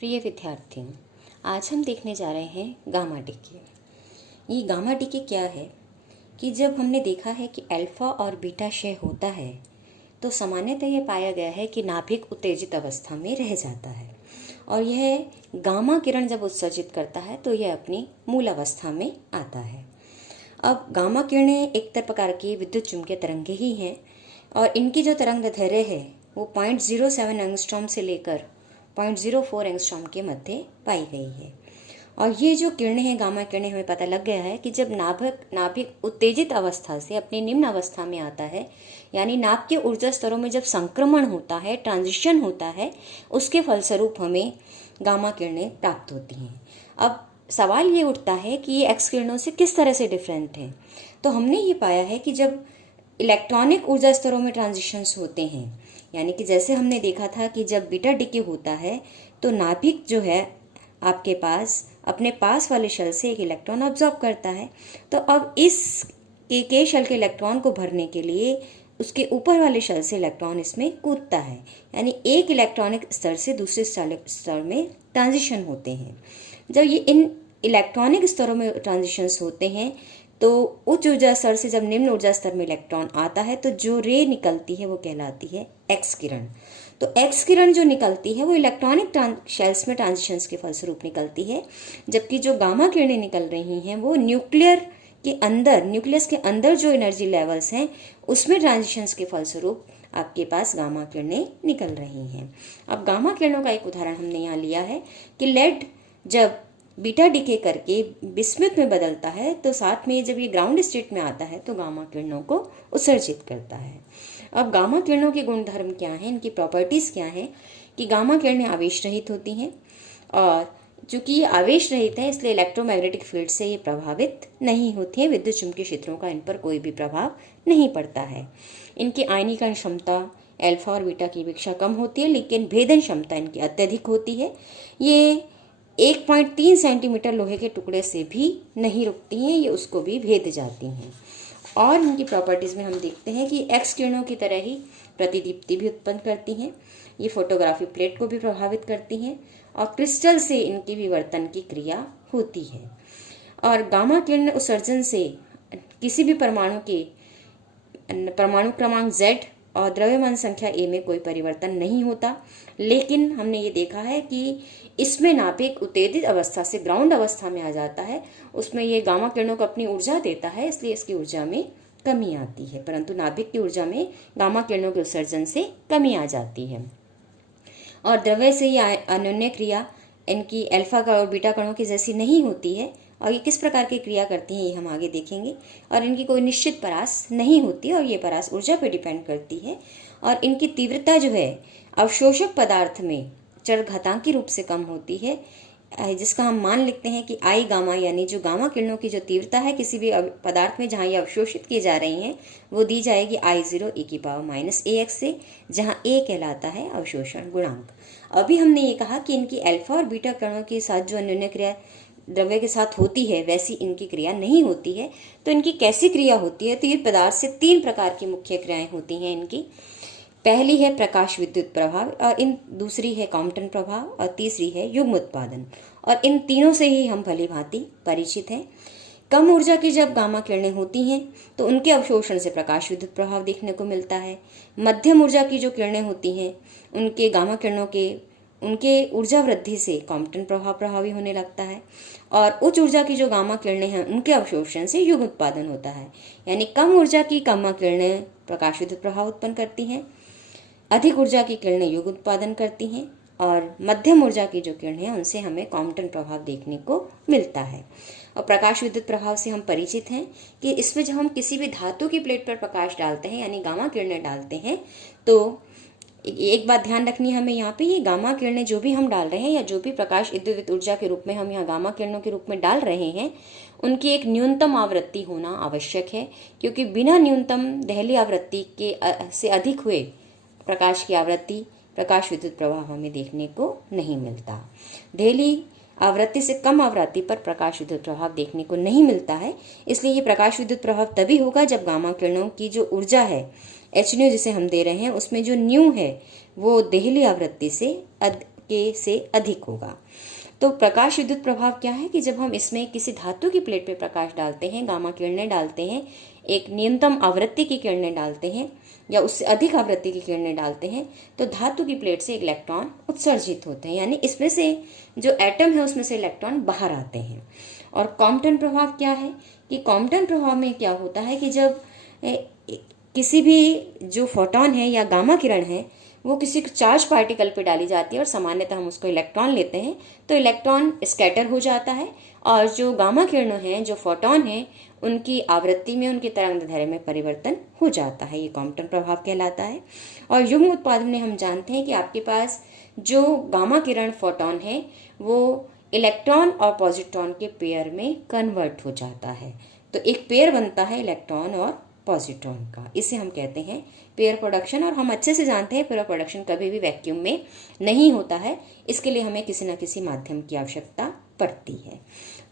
प्रिय विद्यार्थियों, आज हम देखने जा रहे हैं गामा डीके। ये गामा डीके क्या है कि जब हमने देखा है कि अल्फा और बीटा क्षय होता है तो सामान्यतः यह पाया गया है कि नाभिक उत्तेजित अवस्था में रह जाता है और यह गामा किरण जब उत्सर्जित करता है तो यह अपनी मूल अवस्था में आता है। अब गामा किरणें एक प्रकार की विद्युत चुम्बकीय तरंगें ही हैं और इनकी जो तरंग दैर्घ्य है वो 0.07 एंगस्ट्रॉम से लेकर 0.04 एंगस्ट्रॉम के मध्य पाई गई है। और ये जो किरणें हैं, गामा किरणें, हमें पता लग गया है कि जब नाभिक उत्तेजित अवस्था से अपनी निम्न अवस्था में आता है, यानी नाभ के ऊर्जा स्तरों में जब संक्रमण होता है, ट्रांजिशन होता है, उसके फलस्वरूप हमें गामा किरणें प्राप्त होती हैं। अब सवाल ये उठता है कि ये एक्स किरणों से किस तरह से डिफरेंट हैं। तो हमने ये पाया है कि जब इलेक्ट्रॉनिक ऊर्जा स्तरों में ट्रांजिशंस होते हैं, यानी कि जैसे हमने देखा था कि जब बीटा डीके होता है तो नाभिक जो है आपके पास अपने पास वाले शेल से एक इलेक्ट्रॉन ऑब्जॉर्ब करता है। तो अब इस के शेल के इलेक्ट्रॉन को भरने के लिए उसके ऊपर वाले शेल से इलेक्ट्रॉन इसमें कूदता है, यानी एक इलेक्ट्रॉनिक स्तर से दूसरे स्तर में ट्रांजिशन होते हैं। जब ये इन इलेक्ट्रॉनिक स्तरों में ट्रांजिशंस होते हैं तो उच्च ऊर्जा स्तर से जब निम्न ऊर्जा स्तर में इलेक्ट्रॉन आता है तो जो रे निकलती है वो कहलाती है एक्स किरण। तो एक्स किरण जो निकलती है वो इलेक्ट्रॉनिक शेल्स में ट्रांजिशंस के फलस्वरूप निकलती है, जबकि जो गामा किरणें निकल रही हैं वो न्यूक्लियस के अंदर जो एनर्जी लेवल्स हैं उसमें ट्रांजिशंस के फलस्वरूप आपके पास गामा किरणें निकल रही हैं। अब गामा किरणों का एक उदाहरण हमने यहाँ लिया है कि लेड जब बीटा डीके करके बिस्मुथ में बदलता है तो साथ में जब ये ग्राउंड स्टेट में आता है तो गामा किरणों को उत्सर्जित करता है। अब गामा किरणों के गुणधर्म क्या हैं, इनकी प्रॉपर्टीज़ क्या हैं कि गामा किरणें आवेश रहित होती हैं और चूंकि ये आवेश रहित है इसलिए इलेक्ट्रोमैग्नेटिक फील्ड से ये प्रभावित नहीं होती हैं, विद्युत चुम्बकीय क्षेत्रों का इन पर कोई भी प्रभाव नहीं पड़ता है। इनकी आयनीकरण क्षमता अल्फा और बीटा की अपेक्षा कम होती है, लेकिन भेदन क्षमता इनकी अत्यधिक होती है। ये 1.3 सेंटीमीटर लोहे के टुकड़े से भी नहीं रुकती हैं, ये उसको भी भेद जाती हैं। और इनकी प्रॉपर्टीज़ में हम देखते हैं कि एक्स किरणों की तरह ही प्रतिदीप्ति भी उत्पन्न करती हैं, ये फोटोग्राफी प्लेट को भी प्रभावित करती हैं और क्रिस्टल से इनकी विवर्तन की क्रिया होती है। और गामा किरण उत्सर्जन से किसी भी परमाणु क्रमांक Z और द्रव्यमान संख्या A में कोई परिवर्तन नहीं होता, लेकिन हमने ये देखा है कि इसमें नाभिक उत्तेजित अवस्था से ग्राउंड अवस्था में आ जाता है, उसमें ये गामा किरणों को अपनी ऊर्जा देता है, इसलिए इसकी ऊर्जा में कमी आती है, परंतु नाभिक की ऊर्जा में गामा किरणों के उत्सर्जन से कमी आ जाती है। और द्रव्य से ये अन्योन्य क्रिया इनकी अल्फा और बीटा कणों की जैसी नहीं होती है और ये किस प्रकार की क्रिया करती हैं ये हम आगे देखेंगे। और इनकी कोई निश्चित परास नहीं होती और ये परास ऊर्जा पर डिपेंड करती है और इनकी तीव्रता जो है अवशोषक पदार्थ में चरघातांकी रूप से कम होती है, जिसका हम मान लिखते हैं कि आई गामा, यानी जो गामा किरणों की जो तीव्रता है किसी भी पदार्थ में जहाँ ये अवशोषित की जा रही हैं वो दी जाएगी I0 e⁻⁴ से, जहाँ A कहलाता है अवशोषण गुणांक। अभी हमने ये कहा कि इनकी अल्फा और बीटा कणों के साथ जो अन्योन्य क्रिया द्रव्य के साथ होती है वैसी इनकी क्रिया नहीं होती है। तो इनकी कैसी क्रिया होती है, तो ये पदार्थ से 3 प्रकार की मुख्य क्रियाएं होती हैं इनकी। पहली है प्रकाश विद्युत प्रभाव और दूसरी है कॉम्पटन प्रभाव और तीसरी है युग्म उत्पादन, और इन तीनों से ही हम भली भांति परिचित हैं। कम ऊर्जा की जब गामा किरणें होती हैं तो उनके अवशोषण से प्रकाश विद्युत प्रभाव देखने को मिलता है। मध्यम ऊर्जा की जो किरणें होती हैं उनके गामा किरणों के उनके ऊर्जा वृद्धि से कॉम्पटन प्रभाव प्रभावी होने लगता है और उच्च ऊर्जा की जो गामा किरणें हैं उनके अवशोषण से युग्म उत्पादन होता है, यानी कम ऊर्जा की गामा किरणें प्रकाश विद्युत प्रभाव उत्पन्न करती हैं, अधिक ऊर्जा की किरणें युग्म उत्पादन करती हैं और मध्यम ऊर्जा की जो किरणें हैं उनसे हमें कॉम्पटन प्रभाव देखने को मिलता है। और प्रकाश विद्युत प्रभाव से हम परिचित हैं कि इसमें जब हम किसी भी धातु की प्लेट पर प्रकाश डालते हैं यानी गामा किरणें डालते हैं तो एक बात ध्यान रखनी है हमें यहाँ पे, ये गामा किरणें जो भी हम डाल रहे हैं या जो भी प्रकाश विद्युत ऊर्जा के रूप में हम यहाँ गामा किरणों के रूप में डाल रहे हैं उनकी एक न्यूनतम आवृत्ति होना आवश्यक है, क्योंकि बिना न्यूनतम दहली आवृत्ति के से अधिक हुए प्रकाश की आवृत्ति प्रकाश विद्युत प्रभाव हमें देखने को नहीं मिलता। दहली आवृत्ति से कम आवृत्ति पर प्रकाश विद्युत प्रभाव देखने को नहीं मिलता है, इसलिए ये प्रकाश विद्युत प्रभाव तभी होगा जब गामा किरणों की जो ऊर्जा है h न्यू जिसे हम दे रहे हैं उसमें जो न्यू है वो देहली आवृत्ति से के से अधिक होगा। तो प्रकाश विद्युत प्रभाव क्या है कि जब हम इसमें किसी धातु की प्लेट पे प्रकाश डालते हैं, गामा किरणें डालते हैं, एक न्यूनतम आवृत्ति की किरणें डालते हैं या उससे अधिक आवृत्ति की किरणें डालते हैं, तो धातु की प्लेट से इलेक्ट्रॉन उत्सर्जित होते हैं, यानी इसमें से जो एटम है उसमें से इलेक्ट्रॉन बाहर आते हैं। और कॉम्पटन प्रभाव क्या है कि कॉम्पटन प्रभाव में क्या होता है कि जब किसी भी जो फोटॉन है या गामा किरण है वो किसी चार्ज पार्टिकल पे डाली जाती है और सामान्यतः हम उसको इलेक्ट्रॉन लेते हैं, तो इलेक्ट्रॉन स्कैटर हो जाता है और जो गामा किरणें हैं, जो फोटॉन हैं, उनकी आवृत्ति में, उनकी तरंग दैर्ध्य में परिवर्तन हो जाता है। ये कॉम्पटन प्रभाव कहलाता है। और युग्म उत्पादन में हम जानते हैं कि आपके पास जो गामा किरण फोटॉन है वो इलेक्ट्रॉन और पॉजिट्रॉन के पेयर में कन्वर्ट हो जाता है, तो एक पेयर बनता है इलेक्ट्रॉन और पॉजिट्रॉन का, इसे हम कहते हैं पेयर प्रोडक्शन। और हम अच्छे से जानते हैं पेयर प्रोडक्शन कभी भी वैक्यूम में नहीं होता है, इसके लिए हमें किसी न किसी माध्यम की आवश्यकता पड़ती है।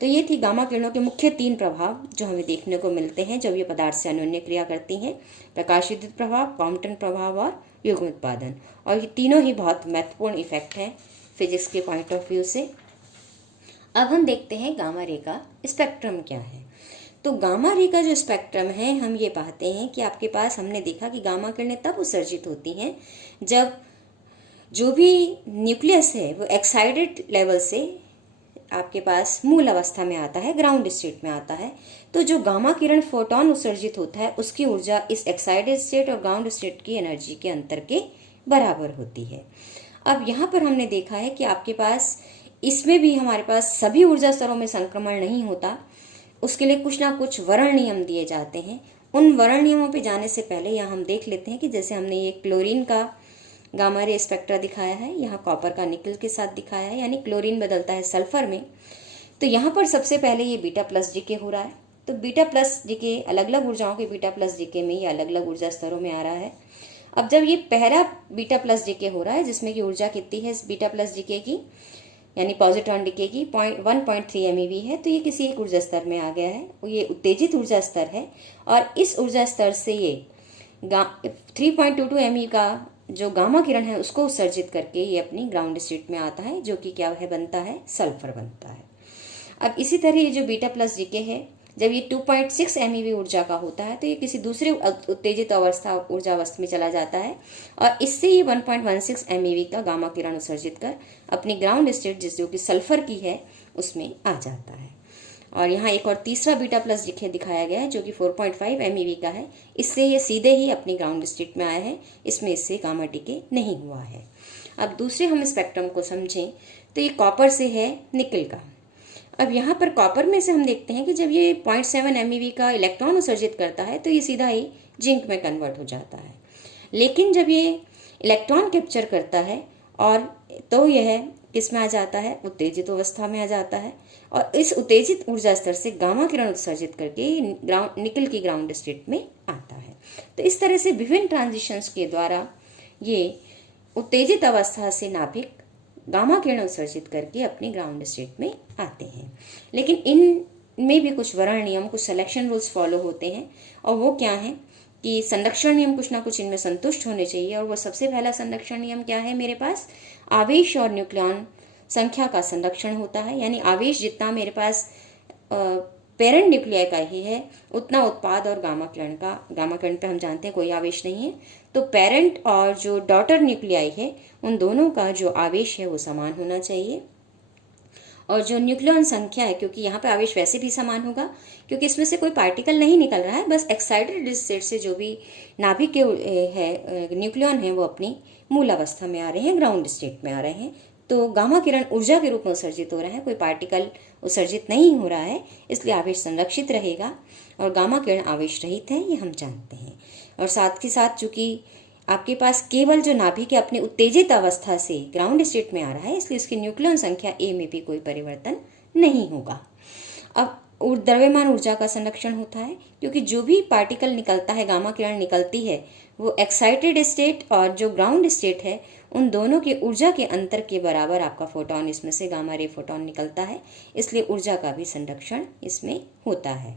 तो ये थी गामा किरणों के मुख्य 3 प्रभाव जो हमें देखने को मिलते हैं जब ये पदार्थ से अन्योन्य क्रिया करती हैं: प्रकाश विद्युत प्रभाव, कॉम्पटन प्रभाव और युग्म उत्पादन। और ये तीनों ही बहुत महत्वपूर्ण इफेक्ट हैं फिजिक्स के पॉइंट ऑफ व्यू से। अब हम देखते हैं गामा रे का स्पेक्ट्रम क्या है। तो गामा रे का जो स्पेक्ट्रम है, हम ये पाते हैं कि आपके पास, हमने देखा कि गामा किरणें तब उत्सर्जित होती हैं जब जो भी न्यूक्लियस है वो एक्साइटेड लेवल से आपके पास मूल अवस्था में आता है, ग्राउंड स्टेट में आता है। तो जो गामा किरण फोटॉन उत्सर्जित होता है उसकी ऊर्जा इस एक्साइटेड स्टेट और ग्राउंड स्टेट की एनर्जी के अंतर के बराबर होती है। अब यहाँ पर हमने देखा है कि आपके पास इसमें भी हमारे पास सभी ऊर्जा स्तरों में संक्रमण नहीं होता, उसके लिए कुछ ना कुछ वर्ण नियम दिए जाते हैं। उन वर्ण नियमों पे जाने से पहले यहाँ हम देख लेते हैं कि जैसे हमने ये क्लोरीन का गामा रे स्पेक्ट्रा दिखाया है, यहाँ कॉपर का निकल के साथ दिखाया है, यानी क्लोरीन बदलता है सल्फर में। तो यहाँ पर सबसे पहले ये बीटा प्लस डीके हो रहा है। तो बीटा प्लस डीके, अलग अलग ऊर्जाओं के बीटा प्लस डीके में ये अलग अलग ऊर्जा स्तरों में आ रहा है। अब जब ये पहला बीटा प्लस डीके हो रहा है जिसमें की ऊर्जा कितनी है इस बीटा प्लस डीके की, यानी पॉजिट्रॉन डीके की 1.3 MeV है, तो ये किसी एक ऊर्जा स्तर में आ गया है, ये उत्तेजित ऊर्जा स्तर है। और इस ऊर्जा स्तर से ये 3.22 MeV का जो गामा किरण है उसको उत्सर्जित करके ये अपनी ग्राउंड स्टेट में आता है, जो कि क्या है, बनता है, सल्फर बनता है। अब इसी तरह ये जो बीटा प्लस डीके है, जब ये 2.6 MeV ऊर्जा का होता है तो ये किसी दूसरे उत्तेजित ऊर्जा अवस्था में चला जाता है और इससे ये 1.16 MeV का गामा किरण उत्सर्जित कर अपनी ग्राउंड स्टेट जो कि सल्फर की है उसमें आ जाता है। और यहाँ एक और तीसरा बीटा प्लस दिखाया गया है जो कि 4.5 MeV का है, इससे ये सीधे ही अपनी ग्राउंड स्टेट में आया है, इसमें इससे गामा डीके नहीं हुआ है। अब दूसरे हम स्पेक्ट्रम को समझें तो ये कॉपर से है निकल का। अब यहाँ पर कॉपर में से हम देखते हैं कि जब ये 0.7 MeV का इलेक्ट्रॉन उत्सर्जित करता है तो ये सीधा ही जिंक में कन्वर्ट हो जाता है। लेकिन जब ये इलेक्ट्रॉन कैप्चर करता है और तो यह किस में आ जाता है, उत्तेजित अवस्था में आ जाता है और इस उत्तेजित ऊर्जा स्तर से गामा किरण उत्सर्जित करके निकल की ग्राउंड स्टेट में आता है। तो इस तरह से विभिन्न ट्रांजिशंस के द्वारा ये उत्तेजित अवस्था से नाभिक गामा किरण उत्सर्जित करके अपनी ग्राउंड स्टेट में आते हैं। लेकिन इनमें भी कुछ वर्ण नियम, कुछ सिलेक्शन रूल्स फॉलो होते हैं और वो क्या है कि संरक्षण नियम कुछ ना कुछ इनमें संतुष्ट होने चाहिए। और वो सबसे पहला संरक्षण नियम क्या है, मेरे पास आवेश और न्यूक्लियॉन संख्या का संरक्षण होता है, यानी आवेश जितना मेरे पास पेरेंट न्यूक्लियाई का ही है उतना उत्पाद और गामा किरण पे हम जानते हैं कोई आवेश नहीं है, तो पेरेंट और जो डॉटर न्यूक्लियाई है उन दोनों का जो आवेश है वो समान होना चाहिए। और जो न्यूक्लियॉन संख्या है, क्योंकि यहाँ पे आवेश वैसे भी समान होगा क्योंकि इसमें से कोई पार्टिकल नहीं निकल रहा है, बस एक्साइटेड स्टेट से जो भी नाभिक के है न्यूक्लियॉन है वो अपनी मूल अवस्था में आ रहे हैं, ग्राउंड स्टेट में आ रहे हैं। तो गामा किरण ऊर्जा के रूप में उत्सर्जित हो रहे हैं, कोई पार्टिकल उत्सर्जित नहीं हो रहा है, इसलिए आवेश संरक्षित रहेगा और गामा किरण आवेश रहित है, ये हम जानते हैं। और साथ ही साथ चूंकि आपके पास केवल जो नाभिक है अपनी उत्तेजित अवस्था से ग्राउंड स्टेट में आ रहा है, इसलिए उसकी न्यूक्लियॉन संख्या ए में भी कोई परिवर्तन नहीं होगा। अब द्रव्यमान ऊर्जा का संरक्षण होता है क्योंकि जो भी पार्टिकल निकलता है, गामा किरण निकलती है, वो एक्साइटेड स्टेट और जो ग्राउंड स्टेट है उन दोनों की ऊर्जा के अंतर के बराबर आपका फोटॉन, इसमें से गामा रे फोटॉन निकलता है, इसलिए ऊर्जा का भी संरक्षण इसमें होता है।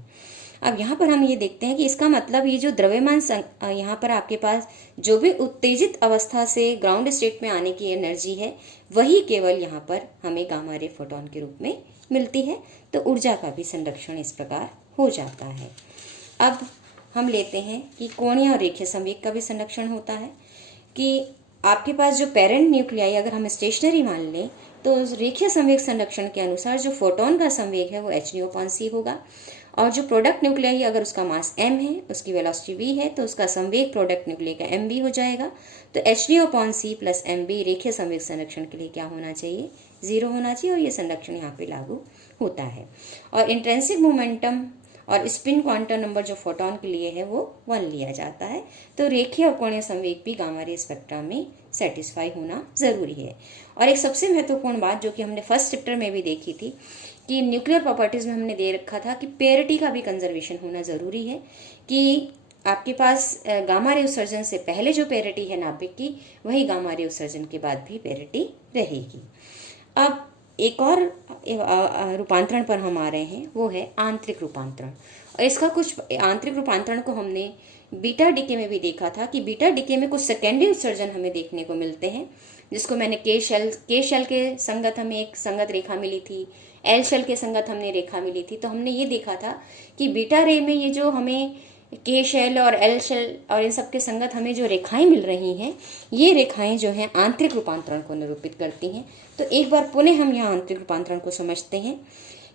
अब यहाँ पर हम ये देखते हैं कि इसका मतलब ये जो द्रव्यमान यहाँ पर आपके पास जो भी उत्तेजित अवस्था से ग्राउंड स्टेट में आने की एनर्जी है वही केवल यहाँ पर हमें गामा रे फोटोन के रूप में मिलती है। तो ऊर्जा का भी संरक्षण इस प्रकार हो जाता है। अब हम लेते हैं कि कोणीय और रेखीय संवेग का भी संरक्षण होता है कि आपके पास जो पेरेंट न्यूक्लियाई अगर हम स्टेशनरी मान लें तो उस रेखीय संवेग संरक्षण के अनुसार जो फोटोन का संवेग है वो hν/c होगा, और जो प्रोडक्ट न्यूक्लियाई अगर उसका मास m है, उसकी वेलोसिटी v है, तो उसका संवेग प्रोडक्ट न्यूक्लियाई का mv हो जाएगा। तो hν/c प्लस mv रेखीय संवेग संरक्षण के लिए क्या होना चाहिए, 0 होना चाहिए, और ये संरक्षण यहाँ पे लागू होता है। और इंट्रिंसिक मोमेंटम और स्पिन क्वांटम नंबर जो फोटोन के लिए है वो 1 लिया जाता है। तो रेखीय और कोणीय संवेग भी गामा रे स्पेक्ट्रम में सेटिस्फाई होना जरूरी है। और एक सबसे महत्वपूर्ण बात जो कि हमने फर्स्ट चैप्टर में भी देखी थी कि न्यूक्लियर प्रॉपर्टीज में हमने दे रखा था कि पेरिटी का भी कंजर्वेशन होना जरूरी है, कि आपके पास गामा रे उत्सर्जन से पहले जो पेरिटी है नाभिक की वही गामा रे उत्सर्जन के बाद भी पेरिटी रहेगी। अब एक और रूपांतरण पर हम आ रहे हैं, वो है आंतरिक रूपांतरण। और इसका कुछ आंतरिक रूपांतरण को हमने बीटा डीके में भी देखा था कि बीटा डीके में कुछ सेकेंडरी उत्सर्जन हमें देखने को मिलते हैं, जिसको मैंने के शेल के संगत हमें एक संगत रेखा मिली थी, एल शेल के संगत हमने रेखा मिली थी। तो हमने ये देखा था कि बीटा रे में ये जो हमें के शेल और एल शेल और इन सब के संगत हमें जो रेखाएं मिल रही हैं, ये रेखाएं जो हैं आंतरिक रूपांतरण को निरूपित करती हैं। तो एक बार पुनः हम यहाँ आंतरिक रूपांतरण को समझते हैं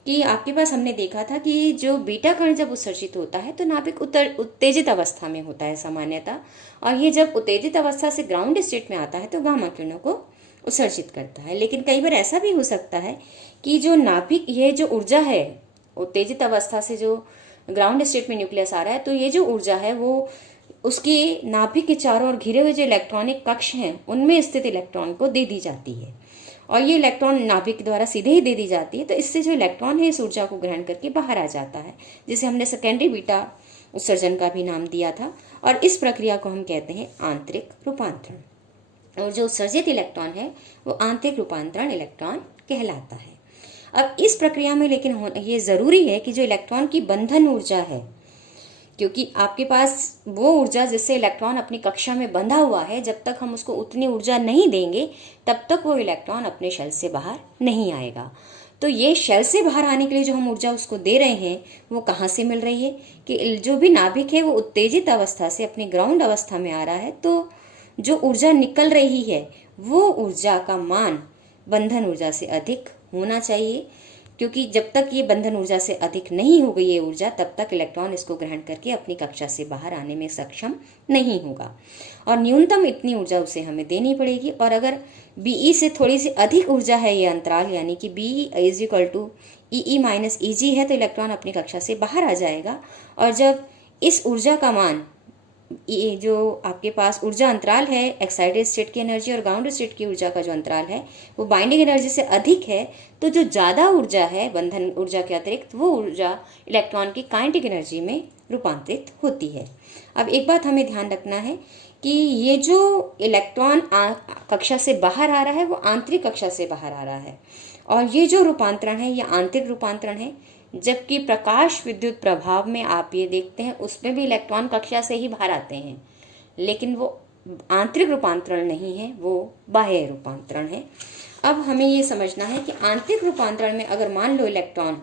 कि आपके पास हमने देखा था कि जो बीटा कण जब उत्सर्जित होता है तो नाभिक उत्तेजित अवस्था में होता है सामान्यतः, और ये जब उत्तेजित अवस्था से ग्राउंड स्टेट में आता है तो गामा किरणों को उत्सर्जित करता है। लेकिन कई बार ऐसा भी हो सकता है कि जो नाभिक ये जो ऊर्जा है उत्तेजित अवस्था से जो ग्राउंड स्टेट में न्यूक्लियस आ रहा है, तो ये जो ऊर्जा है वो उसकी नाभिक के चारों ओर घिरे हुए जो इलेक्ट्रॉनिक कक्ष हैं उनमें स्थित इलेक्ट्रॉन को दे दी जाती है, और ये इलेक्ट्रॉन नाभिक द्वारा सीधे ही दे दी जाती है। तो इससे जो इलेक्ट्रॉन है इस ऊर्जा को ग्रहण करके बाहर आ जाता है, जिसे हमने सेकेंडरी बीटा उत्सर्जन का भी नाम दिया था। और इस प्रक्रिया को हम कहते हैं आंतरिक रूपांतरण, और जो उत्सर्जित इलेक्ट्रॉन है वो आंतरिक रूपांतरण इलेक्ट्रॉन कहलाता है। अब इस प्रक्रिया में लेकिन ये जरूरी है कि जो इलेक्ट्रॉन की बंधन ऊर्जा है, क्योंकि आपके पास वो ऊर्जा जिससे इलेक्ट्रॉन अपनी कक्षा में बंधा हुआ है, जब तक हम उसको उतनी ऊर्जा नहीं देंगे तब तक वो इलेक्ट्रॉन अपने शेल से बाहर नहीं आएगा। तो ये शेल से बाहर आने के लिए जो हम ऊर्जा उसको दे रहे हैं वो कहाँ से मिल रही है कि जो भी नाभिक है वो उत्तेजित अवस्था से अपनी ग्राउंड अवस्था में आ रहा है, तो जो ऊर्जा निकल रही है वो ऊर्जा का मान बंधन ऊर्जा से अधिक होना चाहिए, क्योंकि जब तक ये बंधन ऊर्जा से अधिक नहीं होगी ये ऊर्जा, तब तक इलेक्ट्रॉन इसको ग्रहण करके अपनी कक्षा से बाहर आने में सक्षम नहीं होगा, और न्यूनतम इतनी ऊर्जा उसे हमें देनी पड़ेगी। और अगर बीई से थोड़ी सी अधिक ऊर्जा है ये अंतराल, यानी कि BE is equal to EE minus EG है, तो इलेक्ट्रॉन अपनी कक्षा से बाहर आ जाएगा। और जब इस ऊर्जा का मान, ये जो आपके पास ऊर्जा अंतराल है एक्साइटेड स्टेट की एनर्जी और ग्राउंड स्टेट की ऊर्जा का जो अंतराल है वो बाइंडिंग एनर्जी से अधिक है, तो जो ज़्यादा ऊर्जा है बंधन ऊर्जा के अतिरिक्त वो ऊर्जा इलेक्ट्रॉन की काइनेटिक एनर्जी में रूपांतरित होती है। अब एक बात हमें ध्यान रखना है कि ये जो इलेक्ट्रॉन कक्षा से बाहर आ रहा है वो आंतरिक कक्षा से बाहर आ रहा है, और ये जो रूपांतरण है ये आंतरिक रूपांतरण है। जबकि प्रकाश विद्युत प्रभाव में आप ये देखते हैं उसमें भी इलेक्ट्रॉन कक्षा से ही बाहर आते हैं, लेकिन वो आंतरिक रूपांतरण नहीं है, वो बाह्य रूपांतरण है। अब हमें ये समझना है कि आंतरिक रूपांतरण में अगर मान लो इलेक्ट्रॉन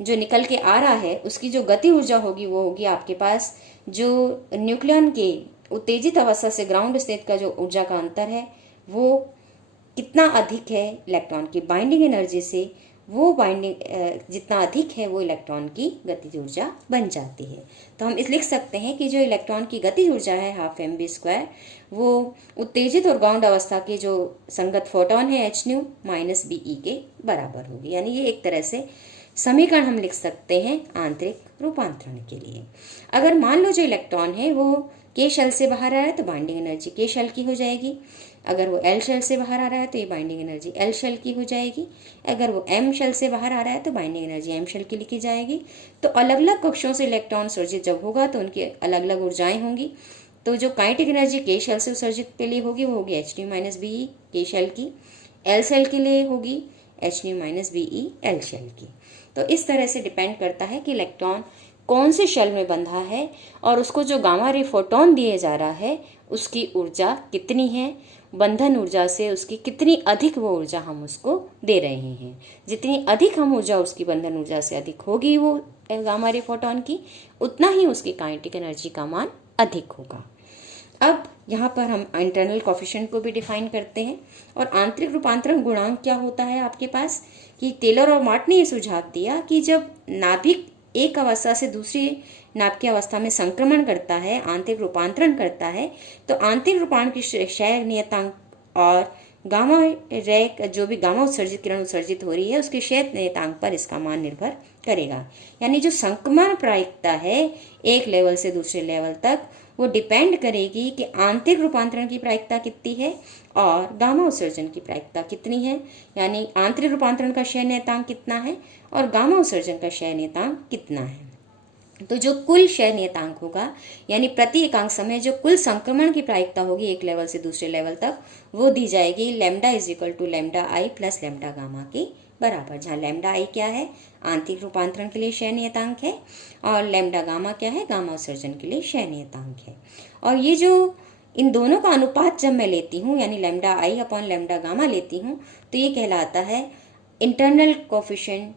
जो निकल के आ रहा है उसकी जो गति ऊर्जा होगी वो होगी आपके पास जो न्यूक्लियन के उत्तेजित अवस्था से ग्राउंड स्टेट का जो ऊर्जा का अंतर है वो कितना अधिक है इलेक्ट्रॉन की बाइंडिंग एनर्जी से, वो बाइंडिंग जितना अधिक है वो इलेक्ट्रॉन की गतिज ऊर्जा बन जाती है। तो हम इस लिख सकते हैं कि जो इलेक्ट्रॉन की गतिज ऊर्जा है ½ वो उत्तेजित और ग्राउंड अवस्था के जो संगत फोटोन है hν माइनस बीई के बराबर होगी। यानी ये एक तरह से समीकरण हम लिख सकते हैं आंतरिक रूपांतरण के लिए। अगर मान लो जो इलेक्ट्रॉन है वो के शेल से बाहर आ रहा है तो बाइंडिंग एनर्जी के शेल की हो जाएगी, अगर वो एल शेल से बाहर आ रहा है तो ये बाइंडिंग एनर्जी एल शेल की हो जाएगी, अगर वो एम शेल से बाहर आ रहा है तो बाइंडिंग एनर्जी एम शेल की लिखी जाएगी। तो अलग अलग कक्षों से इलेक्ट्रॉन उत्सर्जित जब होगा तो उनकी अलग अलग ऊर्जाएं होंगी। तो जो काइनेटिक एनर्जी के शेल से उत्सर्जित के लिए होगी वो होगी hν माइनस बीई के शेल की, एल शेल के लिए होगी hν minus be L shell की। तो इस तरह से डिपेंड करता है कि इलेक्ट्रॉन कौन से शेल में बंधा है और उसको जो गामा रे फोटोन दिए जा रहा है उसकी ऊर्जा कितनी है, बंधन ऊर्जा से उसकी कितनी अधिक वो ऊर्जा हम उसको दे रहे हैं। जितनी अधिक हम ऊर्जा उसकी बंधन ऊर्जा से अधिक होगी वो गामा रे फोटोन की, उतना ही उसकी काइनेटिक एनर्जी का मान अधिक होगा। अब यहाँ पर हम इंटरनल कोफिशिएंट को भी डिफाइन करते हैं। और आंतरिक रूपांतरण गुणांक क्या होता है आपके पास, कि टेलर और मार्ट ने ये सुझाव दिया कि जब नाभिक एक अवस्था से दूसरी नाभ की अवस्था में संक्रमण करता है, आंतरिक रूपांतरण करता है, तो आंतरिक रूपांतरण की क्षय नियतांक और गामा रे जो भी गामा उत्सर्जित किरण उत्सर्जित हो रही है उसके क्षय नियतांक पर इसका मान निर्भर करेगा। यानी जो संक्रमण प्रायिकता है एक लेवल से दूसरे लेवल तक, वो डिपेंड करेगी कि आंतरिक रूपांतरण की प्रायिकता कितनी है और गामा उत्सर्जन की प्रायिकता कितनी है। यानी आंतरिक रूपांतरण का क्षय नियतांक कितना है और गामा उत्सर्जन का क्षय नियतांक कितना है। तो जो कुल क्षय नियतांक होगा, यानी प्रति एकांक समय जो कुल संक्रमण की प्रायिकता होगी एक लेवल से दूसरे लेवल तक, वो दी जाएगी lambda is equal to lambda I plus lambda gamma के बराबर। जहाँ लैम्डा आई क्या है, आंतरिक रूपांतरण के लिए क्षय नियतांक है, और लैम्डा गामा क्या है, गामा उत्सर्जन के लिए क्षय नियतांक है। और ये जो इन दोनों का अनुपात जब मैं लेती हूँ, यानी lambda I upon lambda gamma लेती हूँ, तो ये कहलाता है internal coefficient,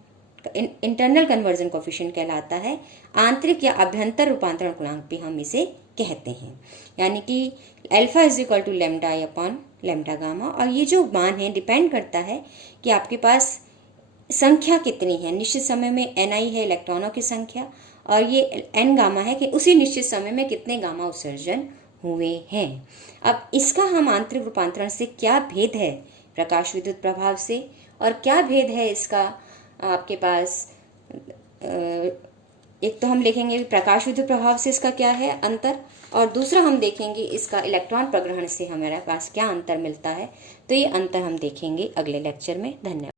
internal conversion coefficient कहलाता है। आंतरिक या अभ्यंतर रूपांतरण गुणांक भी हम इसे कहते हैं। यानी कि alpha is equal to lambda I upon lambda gamma. और ये जो मान है डिपेंड करता है कि आपके पास संख्या कितनी है। निश्चित समय में एन आई है इलेक्ट्रॉनों की संख्या, और ये एन गामा है कि उसी निश्चित समय में कितने गामा उत्सर्जन हुए हैं। अब इसका हम आंतरिक रूपांतरण से क्या भेद है प्रकाश विद्युत प्रभाव से, और क्या भेद है इसका आपके पास, एक तो हम देखेंगे प्रकाश विद्युत प्रभाव से इसका क्या है अंतर, और दूसरा हम देखेंगे इसका इलेक्ट्रॉन प्रग्रहण से हमारे पास क्या अंतर मिलता है। तो ये अंतर हम देखेंगे अगले लेक्चर में। धन्यवाद।